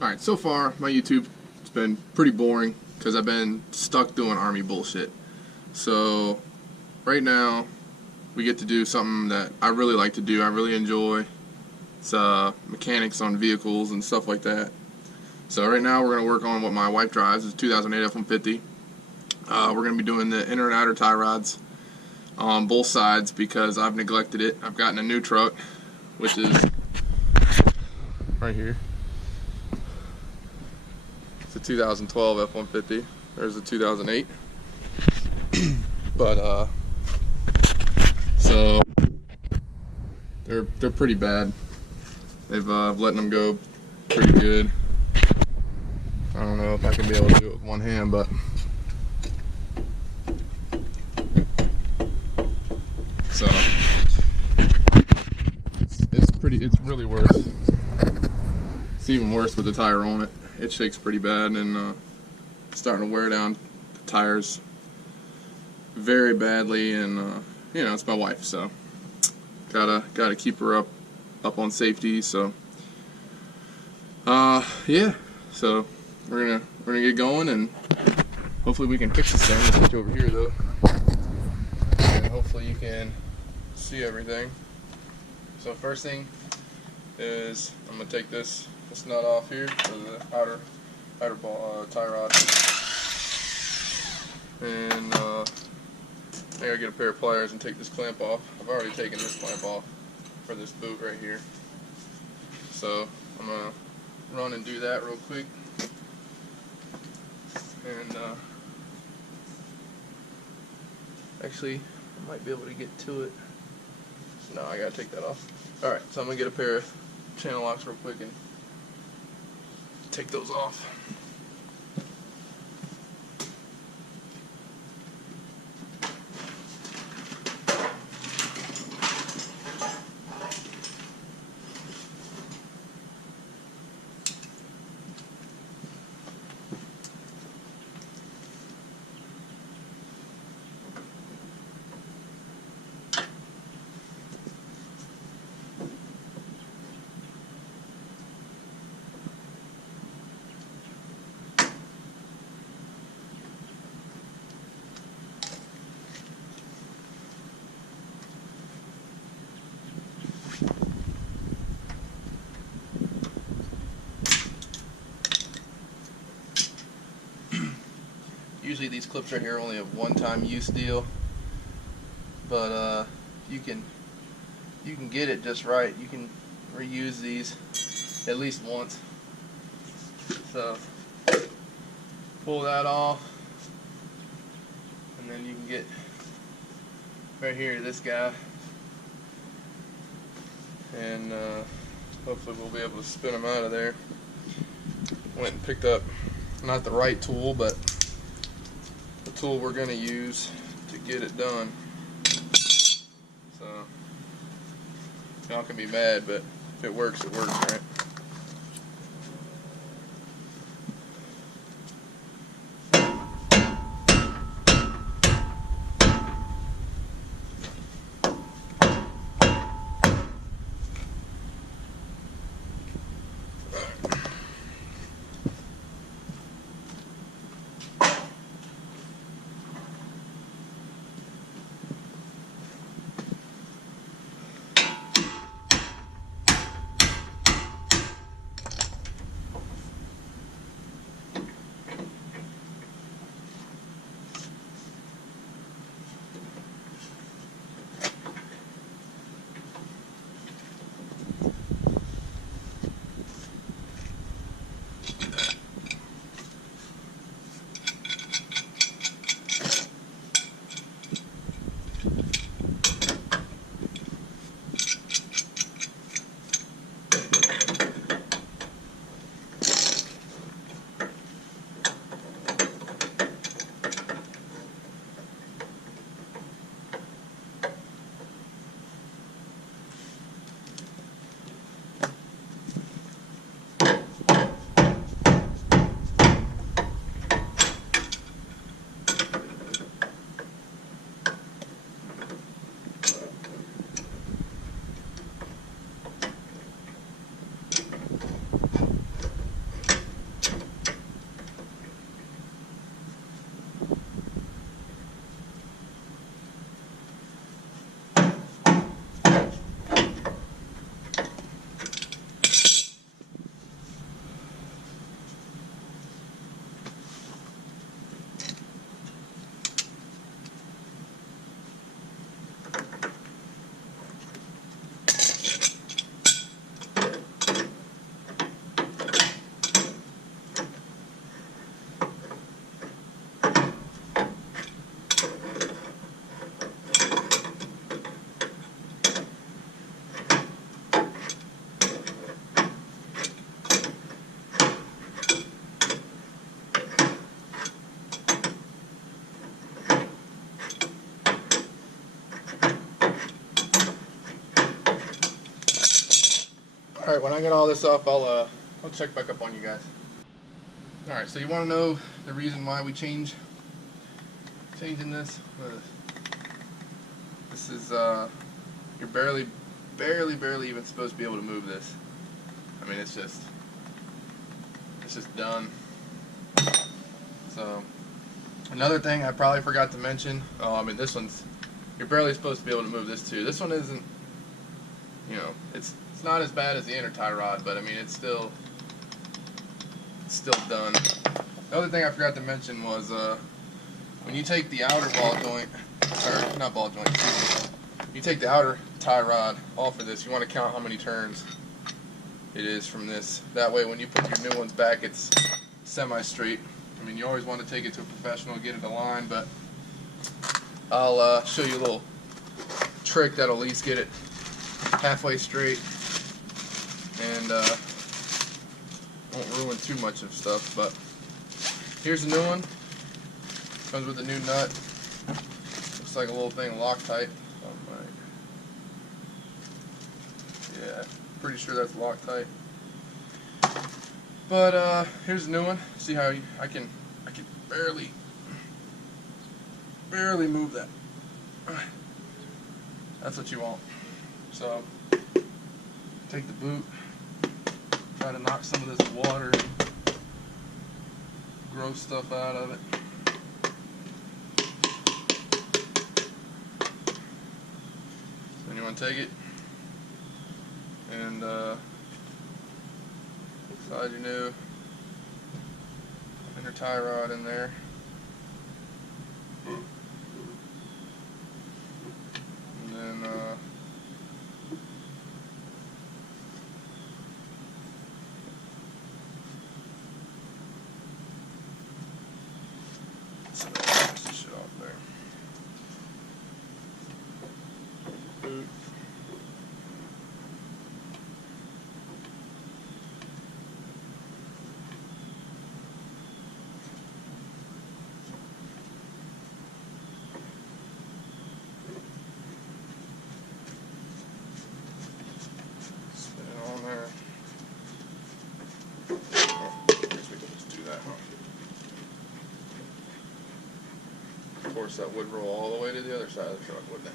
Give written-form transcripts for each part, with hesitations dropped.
Alright, so far my YouTube has been pretty boring because I've been stuck doing Army bullshit. So right now we get to do something that I really like to do, I really enjoy. It's mechanics on vehicles and stuff like that. So right now we're going to work on what my wife drives. It's a 2008 F-150. We're going to be doing the inner and outer tie rods on both sides because I've neglected it. I've gotten a new truck, which is right here. It's a 2012 F-150. There's a 2008. But so they're pretty bad. They've letting them go pretty good. I don't know if I can be able to do it with one hand, but so it's really worse. It's even worse with the tire on it. It shakes pretty bad and starting to wear down the tires very badly, and you know, it's my wife, so gotta keep her up on safety. So yeah, so we're gonna get going, and hopefully we can fix this thing. Let's get you over here though, and hopefully you can see everything. So first thing is I'm gonna take this nut off here for the outer tie rod, and I gotta get a pair of pliers and take this clamp off. I've already taken this clamp off for this boot right here, so I'm gonna run and do that real quick, and actually I might be able to get to it. No, I gotta take that off. Alright, so I'm gonna get a pair of channel locks real quick and take those off. Usually these clips right here are only a one-time use deal, but you can get it just right. You can reuse these at least once. So pull that off, and then you can get right here to this guy, and hopefully we'll be able to spin them out of there. Went and picked up not the right tool, but the tool we're going to use to get it done. So y'all can be mad, but if it works, right? Alright, when I get all this off, I'll check back up on you guys. Alright, so you want to know the reason why we changing this? This is, you're barely even supposed to be able to move this. I mean, it's just done. So, another thing I probably forgot to mention, I mean, this one's, you're barely supposed to be able to move this too. This one isn't, you know, it's not as bad as the inner tie rod, but I mean, it's still done. The other thing I forgot to mention was, when you take the outer ball joint, or not ball joint, excuse me, you take the outer tie rod off of this, you want to count how many turns it is from this. That way when you put your new ones back, it's semi-straight. I mean, you always want to take it to a professional, get it aligned, but I'll show you a little trick that'll at least get it halfway straight and won't ruin too much of stuff. But here's the new one. Comes with a new nut. Looks like a little thing Loctite. Yeah, pretty sure that's Loctite. But here's the new one. See how I can barely move that. That's what you want. So take the boot, try to knock some of this water, gross stuff out of it. So then you want to take it and slide your new inner tie rod in there. And then get some shit off there. Boot. Of course, that would roll all the way to the other side of the truck, wouldn't it?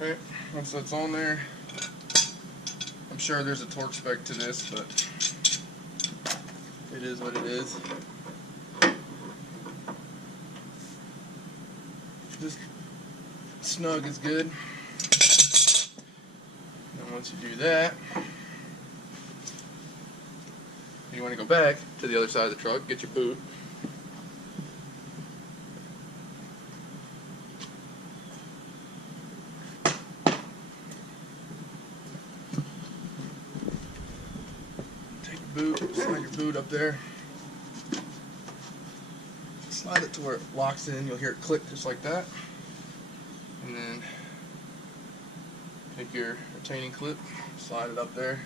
Okay, once that's on there, I'm sure there's a torque spec to this, but it is what it is. Just snug is good. And once you do that, you want to go back to the other side of the truck, get your boot. Slide your boot up there. Slide it to where it locks in. You'll hear it click just like that. And then take your retaining clip, slide it up there.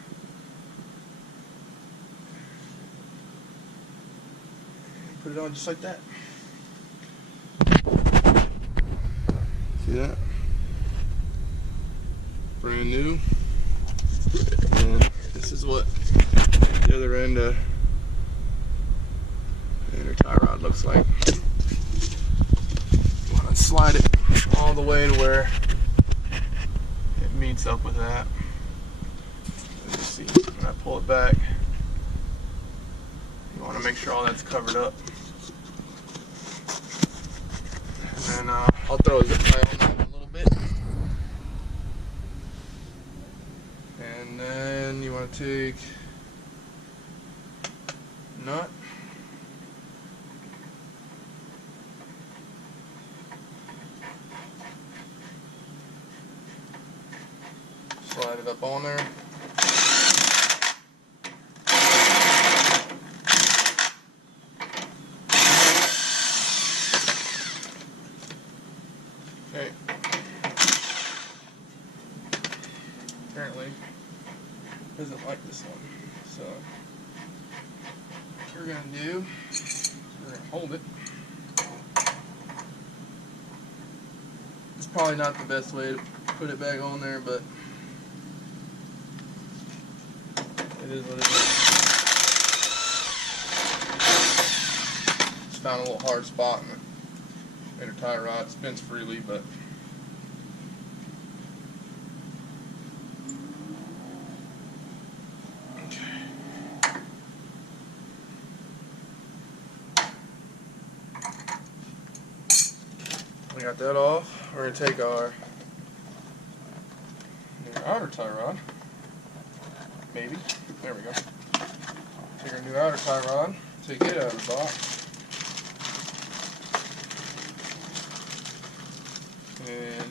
And put it on just like that. See that? Brand new. And this is what the other end of the inner tie rod looks like. You want to slide it all the way to where it meets up with that. Let's see, when I pull it back, you want to make sure all that's covered up. And then I'll throw a zip tie on that in a little bit. And then you want to take nut, slide it up on there. Okay. Apparently doesn't like this one, so what we're going to do is we're going to hold it. It's probably not the best way to put it back on there, but It is what it is. Just found a little hard spot in the inner tie rod. It spins freely, but okay. We got that off. We're gonna take our new outer tie rod. Maybe. There we go. Take our new outer tie rod, take it out of the box. And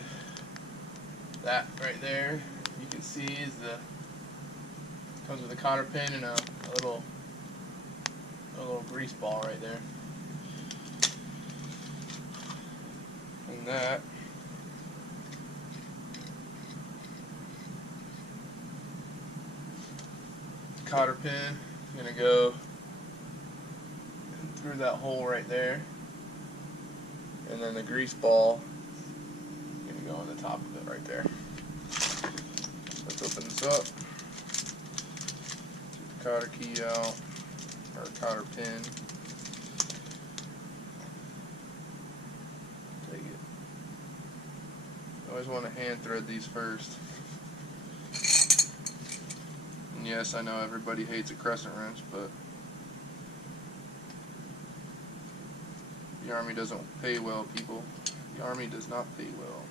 that right there, you can see is comes with a cotter pin and a little grease ball right there. And that cotter pin is going to go through that hole right there, and then the grease ball is going to go on the top of it right there. Let's open this up. Take the cotter key out, or cotter pin. Take it. You always want to hand thread these first. And yes, I know everybody hates a crescent wrench, but the Army doesn't pay well, people. The Army does not pay well.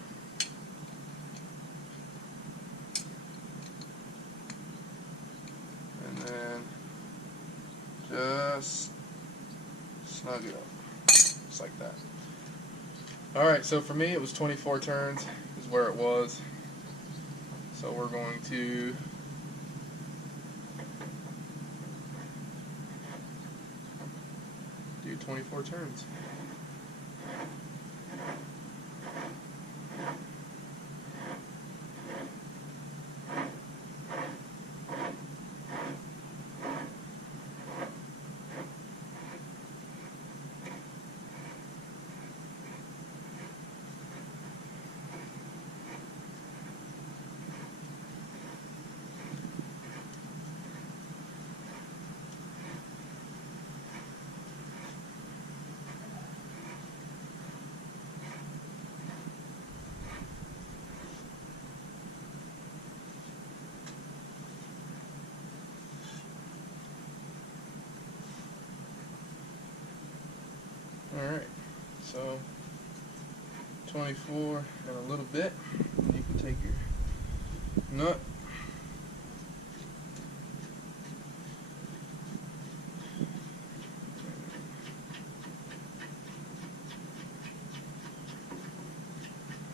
And then just snug it up, just like that. Alright, so for me it was 24 turns is where it was. So we're going to do 24 turns. Alright, so 24 and a little bit, and you can take your nut,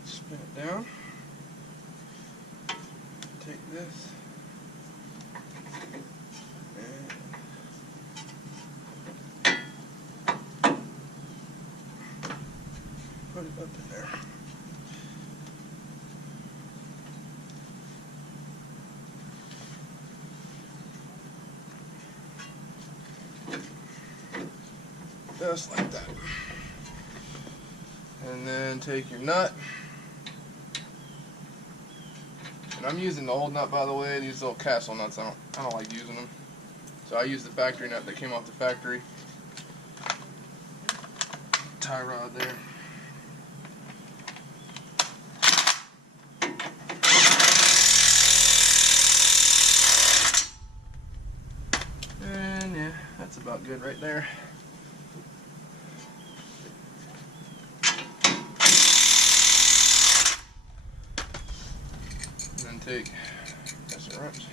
spin it down, take this, and put it up in there. Just like that. And then take your nut. And I'm using the old nut, by the way. These little Castle nuts, I don't like using them. So I use the factory nut that came off the factory. Tie rod there. And yeah, that's about good right there. And then take crescent wrench.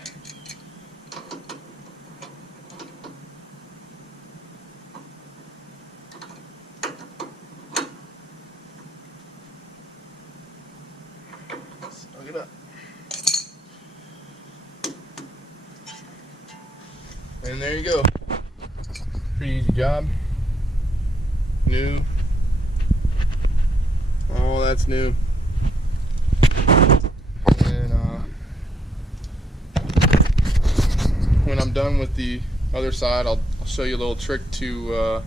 Snug it up. And there you go. Pretty easy job. New. Oh, that's new. And when I'm done with the other side, I'll show you a little trick to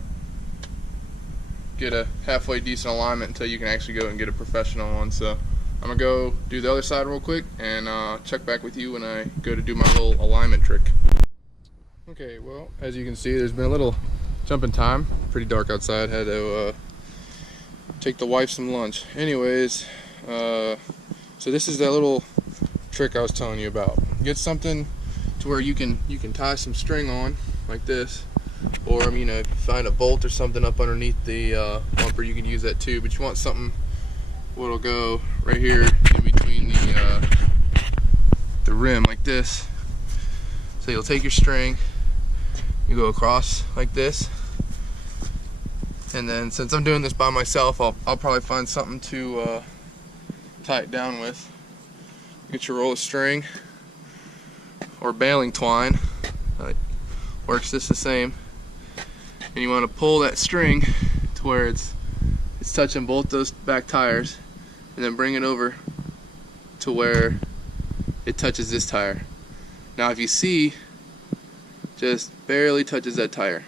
get a halfway decent alignment until you can actually go and get a professional one. So I'm gonna go do the other side real quick and check back with you when I go to do my little alignment trick. Okay, well, as you can see, there's been a little jump in time. Pretty dark outside. Had to take the wife some lunch. Anyways, so this is that little trick I was telling you about. Get something to where you can tie some string on like this, or if you find a bolt or something up underneath the bumper, you can use that too. But you want something what'll go right here in between the rim like this. So you'll take your string, you go across like this, and then since I'm doing this by myself, I'll probably find something to tie it down with. Get your roll of string or baling twine, works just the same, and you want to pull that string to where it's touching both those back tires, and then bring it over to where it touches this tire. Now if you see, just barely touches that tire.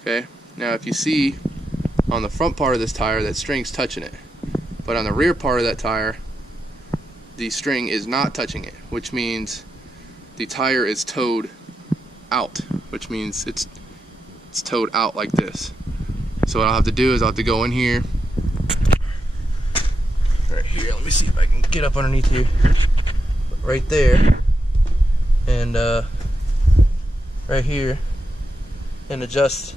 Okay, now if you see on the front part of this tire, that string's touching it, but on the rear part of that tire, the string is not touching it, which means the tire is towed out, which means it's towed out like this. So what I'll have to do is I'll have to go in here, right here, let me see if I can get up underneath here, right there, and right here, and adjust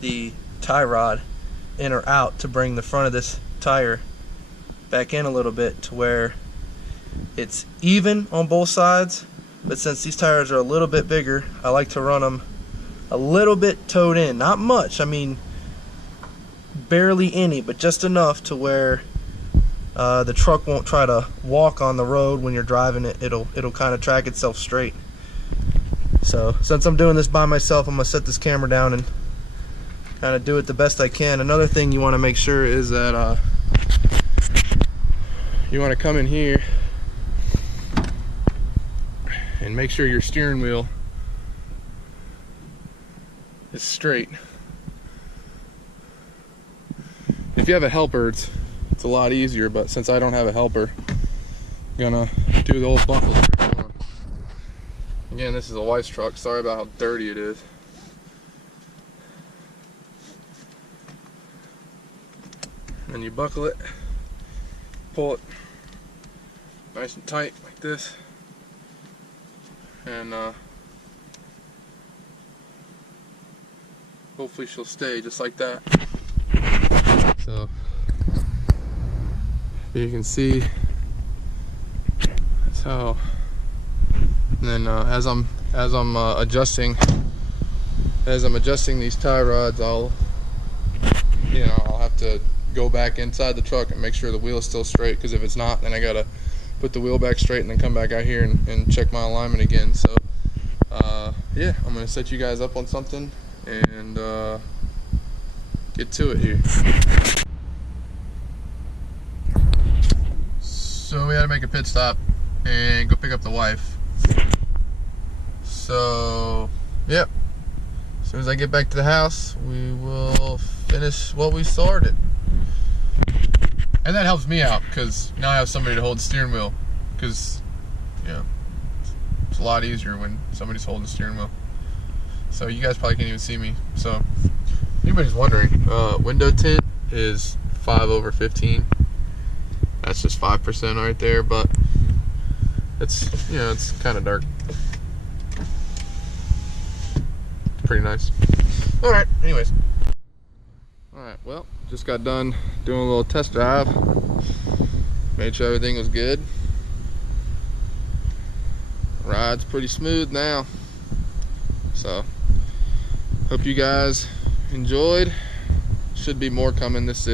the tie rod in or out to bring the front of this tire back in a little bit to where it's even on both sides. But since these tires are a little bit bigger, I like to run them a little bit towed in. Not much, I mean barely any, but just enough to where the truck won't try to walk on the road when you're driving it. It'll kind of track itself straight. So since I'm doing this by myself, I'm gonna set this camera down and kind of do it the best I can. Another thing you want to make sure is that you want to come in here and make sure your steering wheel is straight. If you have a helper, it's a lot easier, but since I don't have a helper, I'm gonna do the old buckle trick. Again, this is a wife's truck. Sorry about how dirty it is. And you buckle it, pull it nice and tight like this, and hopefully she'll stay just like that. So you can see that's how. And then as I'm adjusting these tie rods, I'll have to go back inside the truck and make sure the wheel is still straight, because if it's not, then I gotta put the wheel back straight and then come back out here and check my alignment again. So yeah, I'm gonna set you guys up on something and get to it here. So we had to make a pit stop and go pick up the wife. So yep, as soon as I get back to the house, we will finish what we started. And that helps me out, because now I have somebody to hold the steering wheel, because it's a lot easier when somebody's holding the steering wheel. So you guys probably can't even see me. So if anybody's wondering, window tint is 5/15. That's just 5% right there, but it's it's kind of dark. Pretty nice. All right, anyways. All right, well, just got done doing a little test drive. Made sure everything was good. Ride's pretty smooth now. So hope you guys enjoyed. Should be more coming. This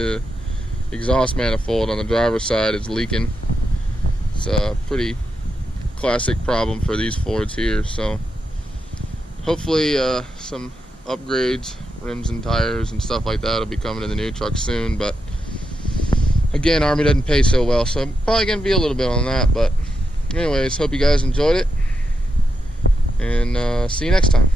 exhaust manifold on the driver's side is leaking. It's a pretty classic problem for these Fords here. So hopefully some upgrades, rims and tires and stuff like that will be coming in the new truck soon. But again, Army doesn't pay so well, so I'm probably gonna be a little bit on that. But anyways, hope you guys enjoyed it, and see you next time.